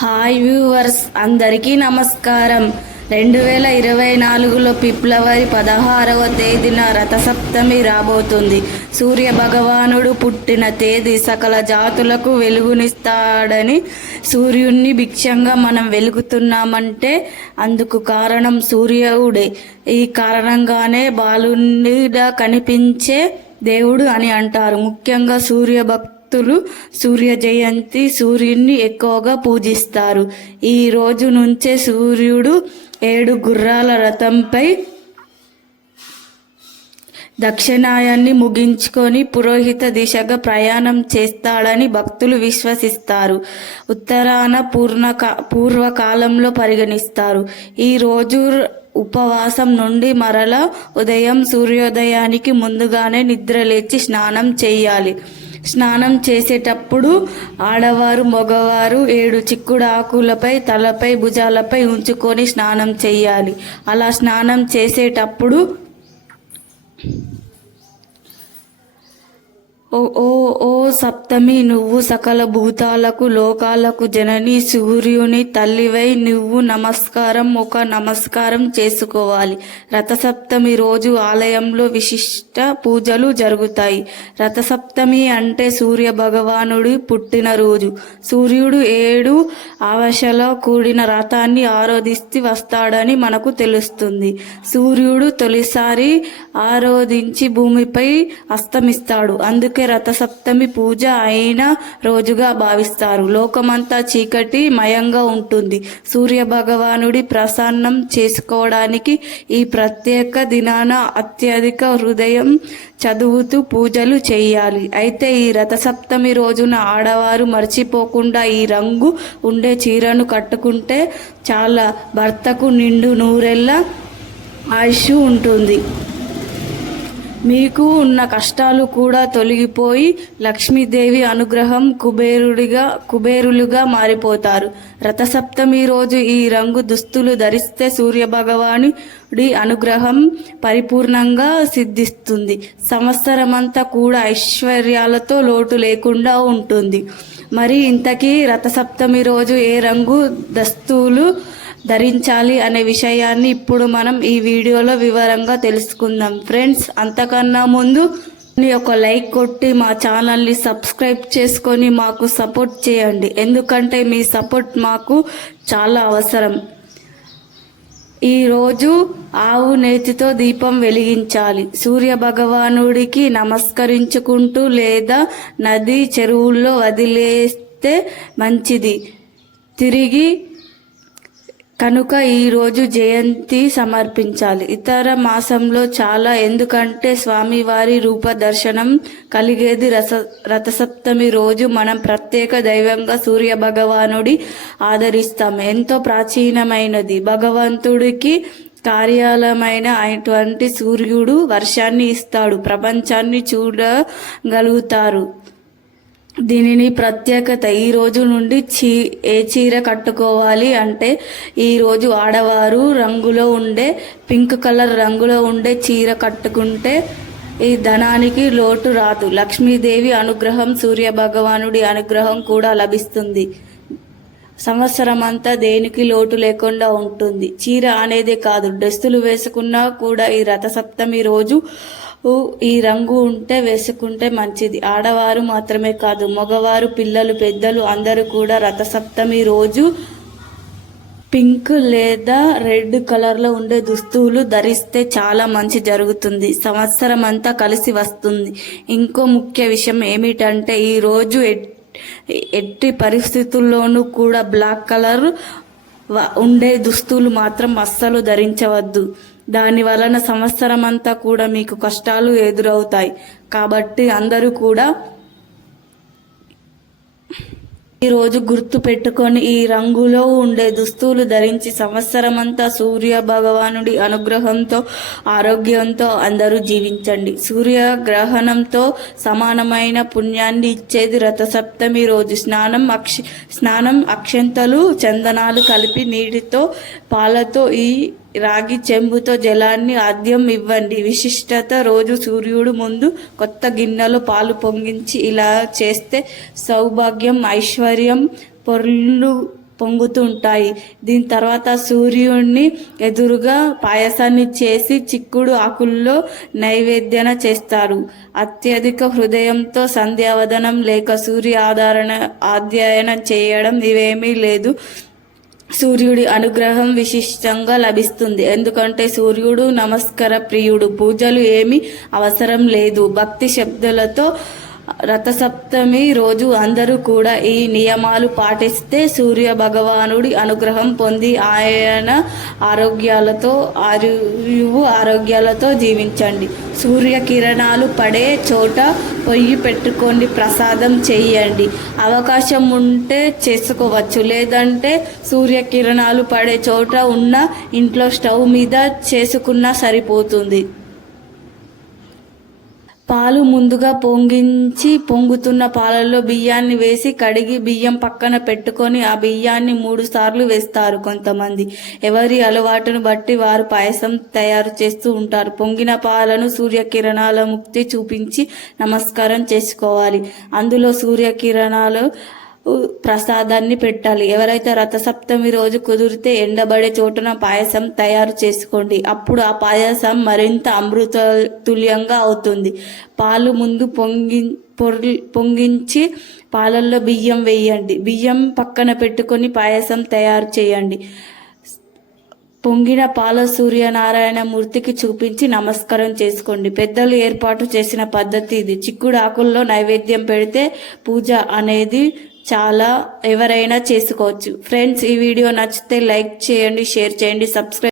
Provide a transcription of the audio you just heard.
Hi viewers అందరికీ నమస్కారం. రెండు వేల ఇరవై నాలుగులో ఫిబ్రవరి పదహారవ తేదీన రథసప్తమి రాబోతుంది. సూర్య భగవానుడు పుట్టిన తేదీ సకల జాతులకు వెలుగునిస్తాడని సూర్యుణ్ణి భిక్షంగా మనం వెలుగుతున్నామంటే అందుకు కారణం సూర్యుడే. ఈ కారణంగానే బాలునిగా కనిపించే దేవుడు అని అంటారు. ముఖ్యంగా సూర్య భక్తులు సూర్య జయంతి సూర్యుని ఎక్కువగా పూజిస్తారు. ఈ రోజు నుంచే సూర్యుడు ఏడు గుర్రాల రథంపై దక్షిణాయాన్ని ముగించుకొని పురోహిత దిశగా ప్రయాణం చేస్తాడని భక్తులు విశ్వసిస్తారు. ఉత్తరాన పూర్ణ పూర్వకాలంలో పరిగణిస్తారు. ఈ రోజు ఉపవాసం నుండి మరల ఉదయం సూర్యోదయానికి ముందుగానే నిద్రలేచి స్నానం చేయాలి. స్నానం చేసేటప్పుడు ఆడవారు మగవారు ఏడు చిక్కుడు ఆకులపై తలపై భుజాలపై ఉంచుకొని స్నానం చేయాలి. అలా స్నానం చేసేటప్పుడు ఓ ఓ ఓ సప్తమి నువ్వు సకల భూతాలకు లోకాలకు జనని సూర్యుని తల్లివై నువ్వు నమస్కారం ఒక నమస్కారం చేసుకోవాలి. రథసప్తమి రోజు ఆలయంలో విశిష్ట పూజలు జరుగుతాయి. రథసప్తమి అంటే సూర్య భగవానుడి పుట్టినరోజు సూర్యుడు ఏడు ఆవశలో కూడిన రథాన్ని ఆరోధిస్తే వస్తాడని మనకు తెలుస్తుంది. సూర్యుడు తొలిసారి ఆరోధించి భూమిపై అస్తమిస్తాడు. అందుకే రథసప్తమి పూజ అయిన రోజుగా భావిస్తారు. లోకమంతా చీకటి మయంగా ఉంటుంది. సూర్య భగవానుడి ప్రసన్నం చేసుకోవడానికి ఈ ప్రత్యేక దినాన అత్యధిక హృదయం చదువుతూ పూజలు చేయాలి. అయితే ఈ రథసప్తమి రోజున ఆడవారు మర్చిపోకుండా ఈ రంగు ఉండే చీరను కట్టుకుంటే చాలా భర్తకు నిండు నూరెళ్ళ ఆయుష్ ఉంటుంది. మీకు ఉన్న కష్టాలు కూడా తొలగిపోయి లక్ష్మీదేవి అనుగ్రహం కుబేరుడిగా కుబేరులుగా మారిపోతారు. రథసప్తమి రోజు ఈ రంగు దుస్తులు ధరిస్తే సూర్య భగవానుడి అనుగ్రహం పరిపూర్ణంగా సిద్ధిస్తుంది. సంవత్సరమంతా కూడా ఐశ్వర్యాలతో లోటు లేకుండా ఉంటుంది. మరి ఇంతకీ రథసప్తమి రోజు ఏ రంగు దస్తులు ధరించాలి అనే విషయాన్ని ఇప్పుడు మనం ఈ వీడియోలో వివరంగా తెలుసుకుందాం. ఫ్రెండ్స్ అంతకన్నా ముందు మీ ఒక లైక్ కొట్టి మా ఛానల్ని సబ్స్క్రైబ్ చేసుకొని మాకు సపోర్ట్ చేయండి. ఎందుకంటే మీ సపోర్ట్ మాకు చాలా అవసరం. ఈరోజు ఆవు నేతితో దీపం వెలిగించాలి. సూర్య భగవానుడికి నమస్కరించుకుంటూ లేదా నది చెరువుల్లో వదిలేస్తే మంచిది. తిరిగి కనుక ఈరోజు జయంతి సమర్పించాలి. ఇతర మాసంలో చాలా ఎందుకంటే స్వామివారి రూప దర్శనం కలిగేది రస రథసప్తమి రోజు మనం ప్రత్యేక దైవంగా సూర్య భగవానుడి ఆదరిస్తాం. ఎంతో ప్రాచీనమైనది. భగవంతుడికి కార్యాలయమైన అటువంటి సూర్యుడు వర్షాన్ని ఇస్తాడు. ప్రపంచాన్ని చూడగలుగుతారు. దీనిని ప్రత్యేకత. ఈ రోజు నుండి చీ ఏ చీర కట్టుకోవాలి అంటే ఈ రోజు ఆడవారు రంగులో ఉండే పింక్ కలర్ రంగులో ఉండే చీర కట్టుకుంటే ఈ ధనానికి లోటు రాదు. లక్ష్మీదేవి అనుగ్రహం సూర్య భగవానుడి అనుగ్రహం కూడా లభిస్తుంది. సంవత్సరం అంతా దేనికి లోటు లేకుండా ఉంటుంది. చీర అనేదే కాదు. డ్రెస్సులు వేసుకున్నా కూడా ఈ రథసప్తమి రోజు ఈ రంగు ఉంటే వేసుకుంటే మంచిది. ఆడవారు మాత్రమే కాదు మగవారు పిల్లలు పెద్దలు అందరూ కూడా రథసప్తమి రోజు పింక్ లేదా రెడ్ కలర్లో ఉండే దుస్తువులు ధరిస్తే చాలా మంచి జరుగుతుంది. సంవత్సరం అంతా కలిసి వస్తుంది. ఇంకో ముఖ్య విషయం ఏమిటంటే ఈరోజు ఎట్టి పరిస్థితుల్లోనూ కూడా బ్లాక్ కలర్ ఉండే దుస్తులు మాత్రం అస్సలు ధరించవద్దు. దాని వలన సంవత్సరం అంతా కూడా మీకు కష్టాలు ఎదురవుతాయి. కాబట్టి అందరూ కూడా ఈ రోజు గుర్తు పెట్టుకొని ఈ రంగులో ఉండే దుస్తులు ధరించి సంవత్సరమంతా సూర్య భగవానుడి అనుగ్రహంతో ఆరోగ్యంతో అందరూ జీవించండి. సూర్య గ్రహణంతో సమానమైన పుణ్యాన్ని ఇచ్చేది రథసప్తమి రోజు. స్నానం అక్ష స్నానం అక్షంతలు చందనాలు కలిపి నీటితో పాలతో ఈ రాగి చెంబుతో జలాన్ని ఆద్యం ఇవ్వండి. విశిష్టత రోజు సూర్యుడు ముందు కొత్త గిన్నెలో పాలు పొంగించి ఇలా చేస్తే సౌభాగ్యం ఐశ్వర్యం పొర్లు పొంగుతుంటాయి దీని తర్వాత సూర్యుడిని ఎదురుగా పాయసాన్ని చేసి చిక్కుడు ఆకుల్లో నైవేద్యన చేస్తారు. అత్యధిక హృదయంతో సంధ్యావదనం లేక సూర్య ఆధారణ అధ్యయనం చేయడం ఇవేమీ లేదు. సూర్యుడి అనుగ్రహం విశిష్టంగా లభిస్తుంది. ఎందుకంటే సూర్యుడు నమస్కార ప్రియుడు పూజలు ఏమీ అవసరం లేదు. భక్తి శబ్దాలతో రథసప్తమి రోజు అందరూ కూడా ఈ నియమాలు పాటిస్తే సూర్య భగవానుడి అనుగ్రహం పొంది ఆయన ఆరోగ్యాలతో ఆయువు ఆరోగ్యాలతో జీవించండి. సూర్య కిరణాలు పడే చోట పొయ్యి పెట్టుకొని ప్రసాదం చేయండి. అవకాశం ఉంటే చేసుకోవచ్చు. లేదంటే సూర్యకిరణాలు పడే చోట ఉన్న ఇంట్లో స్టవ్ మీద చేసుకున్నా సరిపోతుంది. పాలు ముందుగా పొంగించి పొంగుతున్న పాలలో బియ్యాన్ని వేసి కడిగి బియ్యం పక్కన పెట్టుకొని ఆ బియ్యాన్ని మూడు సార్లు వేస్తారు కొంతమంది. ఎవరి అలవాటును బట్టి వారు పాయసం తయారు చేస్తూ ఉంటారు. పొంగిన పాలను సూర్యకిరణాల ముక్తి చూపించి నమస్కారం చేసుకోవాలి. అందులో సూర్యకిరణాలు ప్రసాదాన్ని పెట్టాలి. ఎవరైతే రథసప్తమి రోజు కుదిరితే ఎండబడే చోటున పాయసం తయారు చేసుకోండి. అప్పుడు ఆ పాయసం మరింత అమృత తుల్యంగా అవుతుంది. పాలు ముందు పొంగి పొర్లి పొంగించి పాలల్లో బియ్యం వేయండి. బియ్యం పక్కన పెట్టుకొని పాయసం తయారు చేయండి. పొంగిన పాల సూర్యనారాయణ మూర్తికి చూపించి నమస్కారం చేసుకోండి. పెద్దలు ఏర్పాటు చేసిన పద్ధతి ఇది. చిక్కుడు ఆకుల్లో నైవేద్యం పెడితే పూజ అనేది చాలా ఎవరైనా చేసుకోవచ్చు. ఫ్రెండ్స్ ఈ వీడియో నచ్చితే లైక్ చేయండి షేర్ చేయండి సబ్స్క్రైబ్